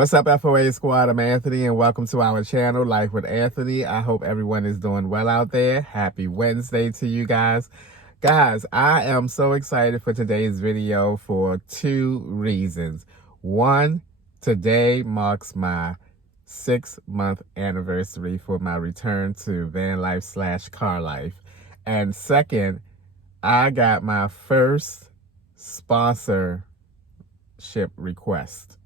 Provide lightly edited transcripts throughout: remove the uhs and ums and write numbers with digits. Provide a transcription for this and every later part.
What's up, FOA Squad? I'm Anthony, and welcome to our channel, Life with Anthony. I hope everyone is doing well out there. Happy Wednesday to you guys. Guys, I am so excited for today's video for two reasons. One, today marks my 6-month anniversary for my return to van life / car life. And second, I got my first sponsorship request.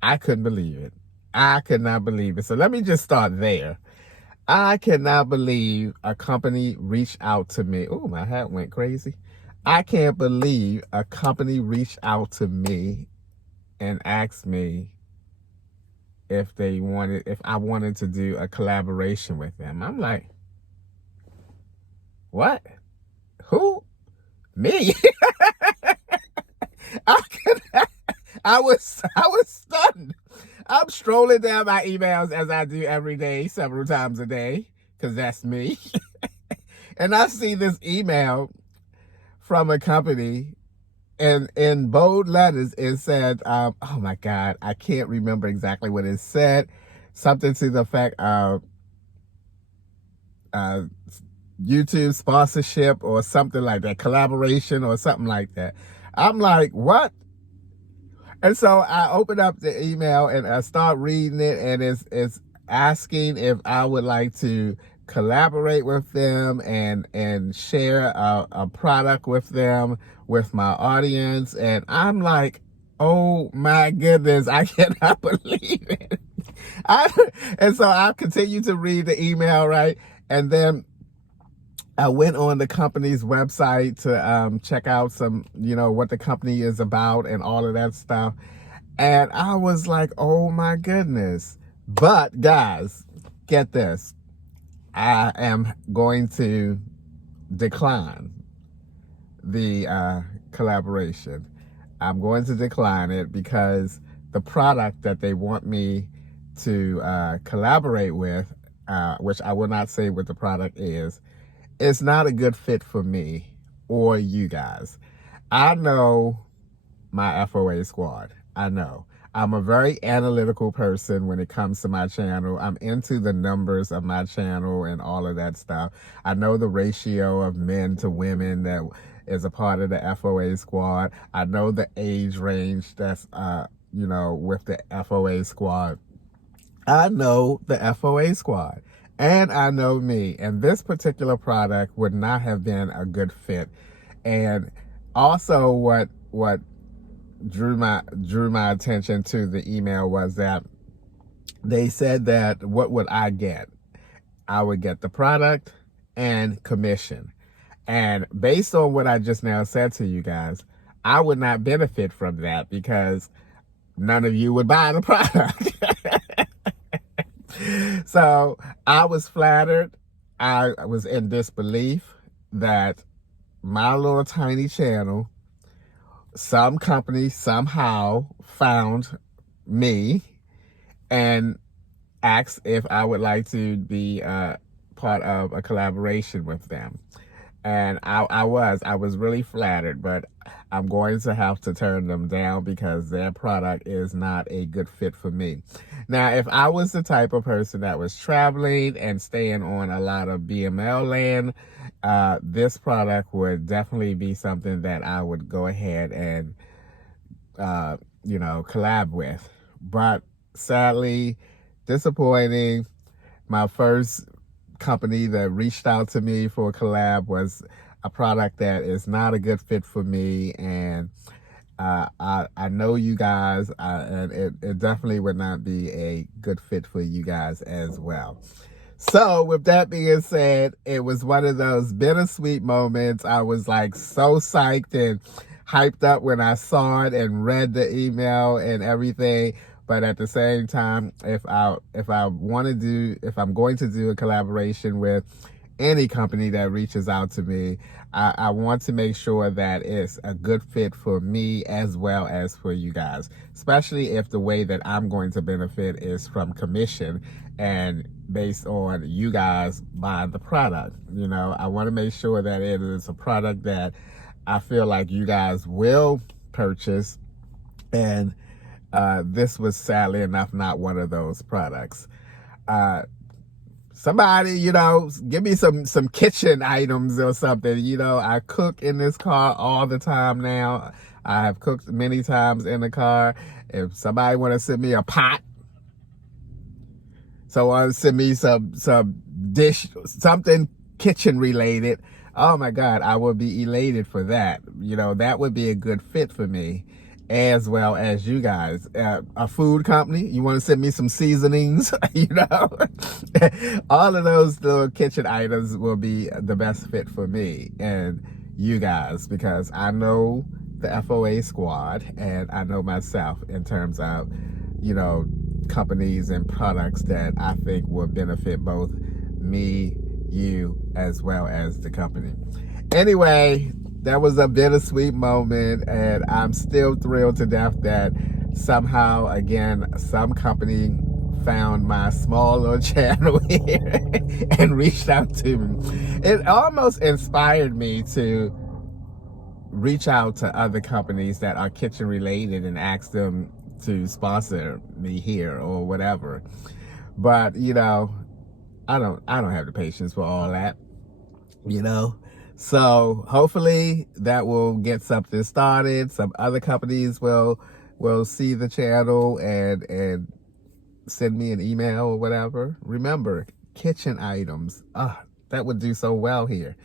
I couldn't believe it. I could not believe it. So let me just start there. I cannot believe a company reached out to me. Oh, my hat went crazy. I can't believe a company reached out to me and asked me if I wanted to do a collaboration with them. I'm like, what? Who? Me? I was stunned. I'm strolling down my emails as I do every day, several times a day, because that's me. And I see this email from a company, and in bold letters, it said, oh my God, I can't remember exactly what it said. Something to the effect of YouTube sponsorship or something like that, collaboration or something like that. I'm like, what? And so I open up the email and I start reading it, and it's asking if I would like to collaborate with them and share a product with them, with my audience. And I'm like, oh my goodness, I cannot believe it. And so I continue to read the email, right? And then I went on the company's website to check out some, what the company is about and all of that stuff. And I was like, oh my goodness. But guys, get this. I am going to decline the collaboration. I'm going to decline it because the product that they want me to collaborate with, which I will not say what the product is, it's not a good fit for me or you guys. I know my FOA squad. I know. I'm a very analytical person when it comes to my channel. I'm into the numbers of my channel and all of that stuff. I know the ratio of men to women that is a part of the FOA squad. I know the age range that's, with the FOA squad. I know the FOA squad. And I know me, and this particular product would not have been a good fit. And also what drew my attention to the email was that they said that what would I get? I would get the product and commission. And based on what I just now said to you guys, I would not benefit from that because none of you would buy the product. So I was flattered. I was in disbelief that my little tiny channel, some company somehow found me and asked if I would like to be part of a collaboration with them. And I was really flattered, but I'm going to have to turn them down because their product is not a good fit for me. Now, if I was the type of person that was traveling and staying on a lot of BML land, this product would definitely be something that I would go ahead and, collab with. But sadly, disappointing. My first company that reached out to me for a collab was a product that is not a good fit for me, and I know you guys, and it definitely would not be a good fit for you guys as well. So with that being said, it was one of those bittersweet moments. I was like so psyched and hyped up when I saw it and read the email and everything. But at the same time, if I'm going to do a collaboration with any company that reaches out to me, I want to make sure that it's a good fit for me as well as for you guys, especially if the way that I'm going to benefit is from commission and based on you guys buying the product. I want to make sure that it is a product that I feel like you guys will purchase and This was sadly enough not one of those products. Uh, Somebody, give me some kitchen items or something. I cook in this car all the time now. I have cooked many times in the car. If somebody want to send me a pot, someone send me some dish, something kitchen related, oh my God, I would be elated for that. That would be a good fit for me, as well as you guys. A food company, you want to send me some seasonings, all of those little kitchen items will be the best fit for me and you guys, because I know the FOA squad and I know myself in terms of, companies and products that I think will benefit both me, you, as well as the company. Anyway, that was a bittersweet moment, and I'm still thrilled to death that somehow, again, some company found my small little channel here and reached out to me. It almost inspired me to reach out to other companies that are kitchen related and ask them to sponsor me here or whatever. But I don't have the patience for all that. So hopefully that will get something started. Some other companies will see the channel and send me an email or whatever. Remember, kitchen items. That would do so well here.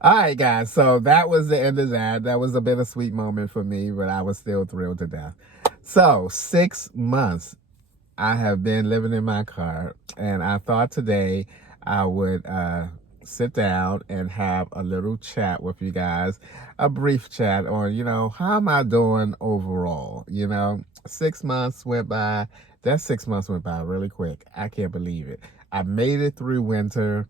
All right, guys. So that was the end of that. That was a bittersweet moment for me, but I was still thrilled to death. So 6 months I have been living in my car, and I thought today I would sit down and have a little chat with you guys, a brief chat on, how am I doing overall? 6 months went by. That 6 months went by really quick. I can't believe it. I made it through winter.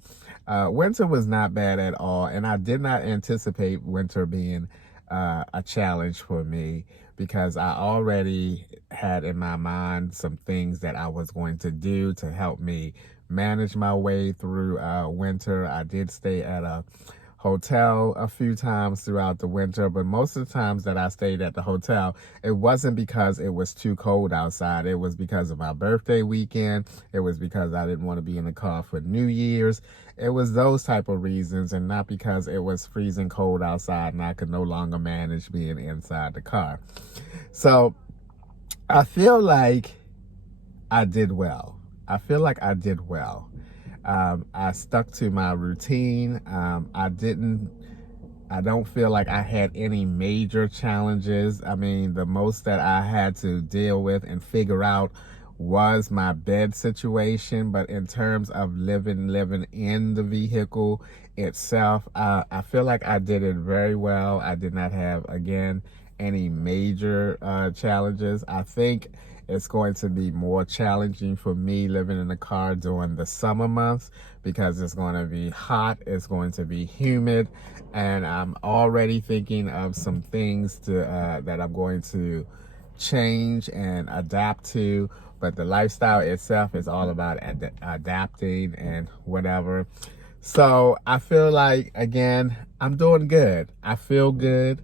Winter was not bad at all, and I did not anticipate winter being a challenge for me, because I already had in my mind some things that I was going to do to help me manage my way through winter. I did stay at a hotel a few times throughout the winter, but most of the times that I stayed at the hotel, it wasn't because it was too cold outside. It was because of my birthday weekend. It was because I didn't want to be in the car for New Year's. It was those type of reasons, and not because it was freezing cold outside and I could no longer manage being inside the car. So I feel like I did well. I feel like I did well. I stuck to my routine. I don't feel like I had any major challenges. I mean, the most that I had to deal with and figure out was my bed situation. But in terms of living in the vehicle itself, I feel like I did it very well. I did not have, again, any major challenges. I think it's going to be more challenging for me living in the car during the summer months, because it's going to be hot, it's going to be humid, and I'm already thinking of some things that I'm going to change and adapt to. But the lifestyle itself is all about adapting and whatever. So I feel like, again, I'm doing good. I feel good.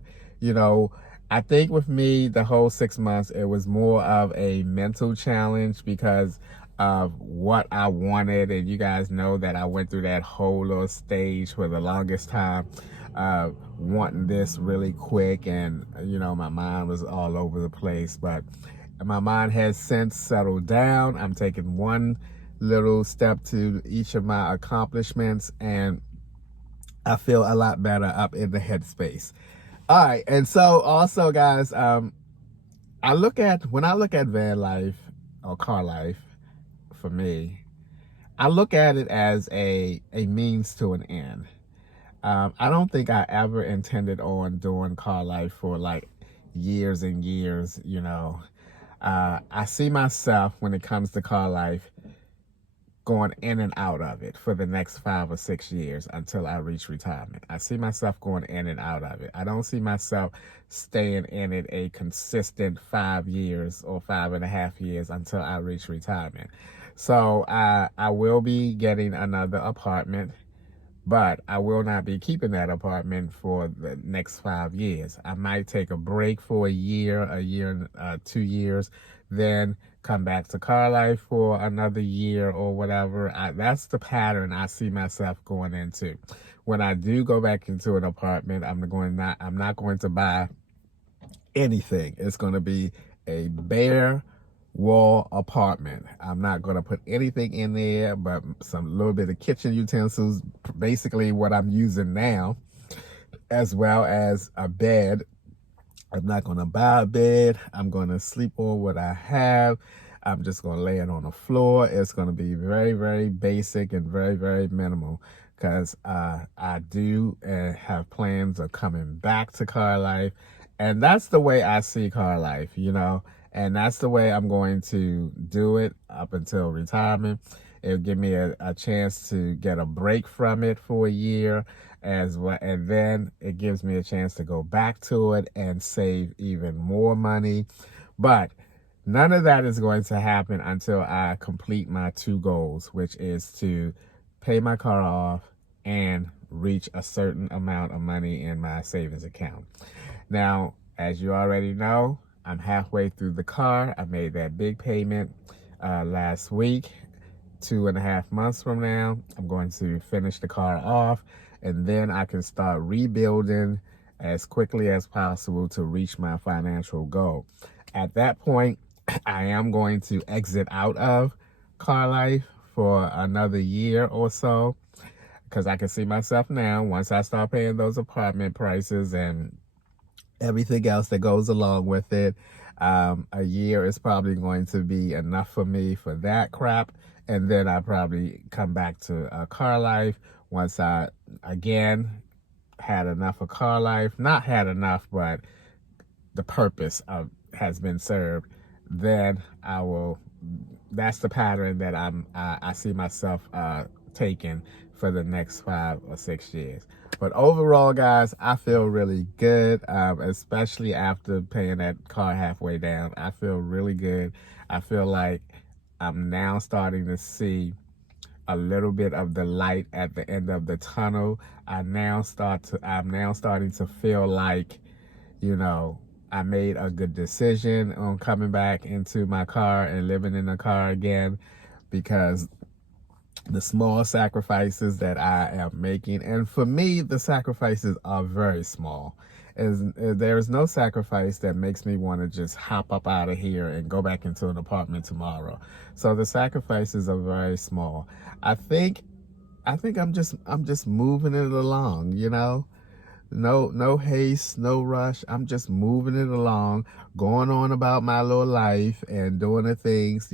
I think with me, the whole 6 months, it was more of a mental challenge because of what I wanted. And you guys know that I went through that whole little stage for the longest time, wanting this really quick. And, my mind was all over the place. But my mind has since settled down. I'm taking one little step to each of my accomplishments, and I feel a lot better up in the headspace. All right, and so also, guys, when I look at van life or car life, for me, I look at it as a means to an end. I don't think I ever intended on doing car life for like years and years. I see myself, when it comes to car life, going in and out of it for the next 5 or 6 years until I reach retirement. I see myself going in and out of it. I don't see myself staying in it a consistent 5 years or 5.5 years until I reach retirement. So I will be getting another apartment But I will not be keeping that apartment for the next 5 years. I might take a break for a year, 2 years, then come back to Car Life for another year or whatever. That's the pattern I see myself going into. When I do go back into an apartment, I'm not going to buy anything. It's going to be a bare wall apartment. I'm not going to put anything in there but some little bit of kitchen utensils, basically what I'm using now, as well as a bed. I'm not going to buy a bed. I'm going to sleep on what I have. I'm just going to lay it on the floor. It's going to be very, very basic and very, very minimal, because I do have plans of coming back to Car Life. And that's the way I see Car Life, and that's the way I'm going to do it up until retirement. It'll give me a chance to get a break from it for a year as well, and then it gives me a chance to go back to it and save even more money. But none of that is going to happen until I complete my 2 goals, which is to pay my car off and reach a certain amount of money in my savings account. Now, as you already know, I'm halfway through the car. I made that big payment last week. 2.5 months from now, I'm going to finish the car off, and then I can start rebuilding as quickly as possible to reach my financial goal. At that point, I am going to exit out of Car Life for another year or so, because I can see myself now, once I start paying those apartment prices and everything else that goes along with it, a year is probably going to be enough for me for that crap. And then I probably come back to Car Life once I, again, had enough of Car Life. Not had enough, but the purpose has been served. Then I will, that's the pattern that I see myself taking for the next 5 or 6 years. But overall, guys, I feel really good, especially after paying that car halfway down. I feel really good. I feel like I'm now starting to see a little bit of the light at the end of the tunnel. I'm now starting to feel like, I made a good decision on coming back into my car and living in the car again, because the small sacrifices that I am making, and for me, the sacrifices are very small. There is no sacrifice that makes me want to just hop up out of here and go back into an apartment tomorrow. So the sacrifices are very small. I think I'm just moving it along, No haste, no rush. I'm just moving it along, going on about my little life and doing the things,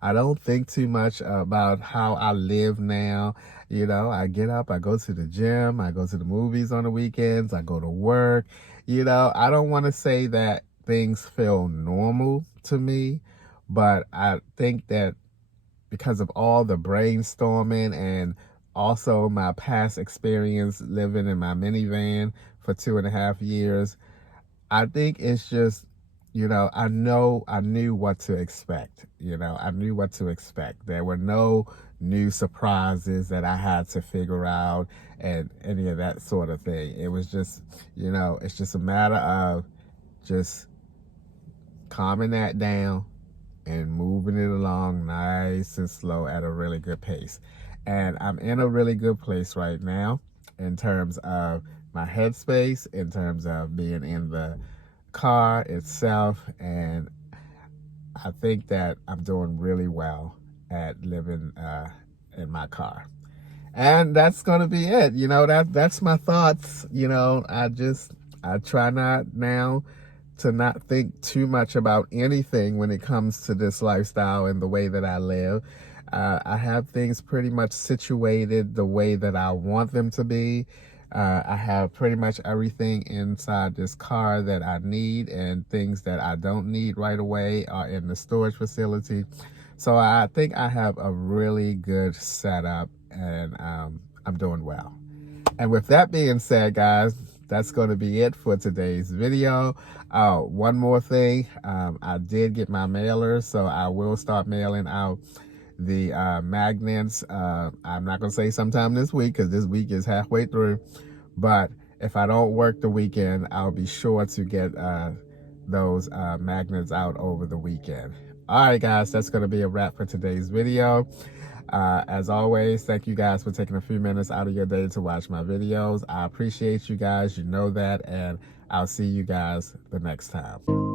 I don't think too much about how I live now. I get up, I go to the gym, I go to the movies on the weekends, I go to work. I don't want to say that things feel normal to me, but I think that because of all the brainstorming and also my past experience living in my minivan for 2.5 years, I think it's just, I knew what to expect. I knew what to expect. There were no new surprises that I had to figure out and any of that sort of thing. It was just, it's just a matter of just calming that down and moving it along nice and slow at a really good pace. And I'm in a really good place right now in terms of my headspace, in terms of being in the car itself. And I think that I'm doing really well at living in my car. And that's going to be it. That's my thoughts. I try not now to not think too much about anything when it comes to this lifestyle and the way that I live. I have things pretty much situated the way that I want them to be. I have pretty much everything inside this car that I need, and things that I don't need right away are in the storage facility. So I think I have a really good setup, and I'm doing well. And with that being said, guys, that's going to be it for today's video. One more thing, I did get my mailers, so I will start mailing out the magnets. I'm not going to say sometime this week because this week is halfway through. But if I don't work the weekend, I'll be sure to get those magnets out over the weekend. All right, guys, that's going to be a wrap for today's video. As always, thank you guys for taking a few minutes out of your day to watch my videos. I appreciate you guys. You know that. And I'll see you guys the next time.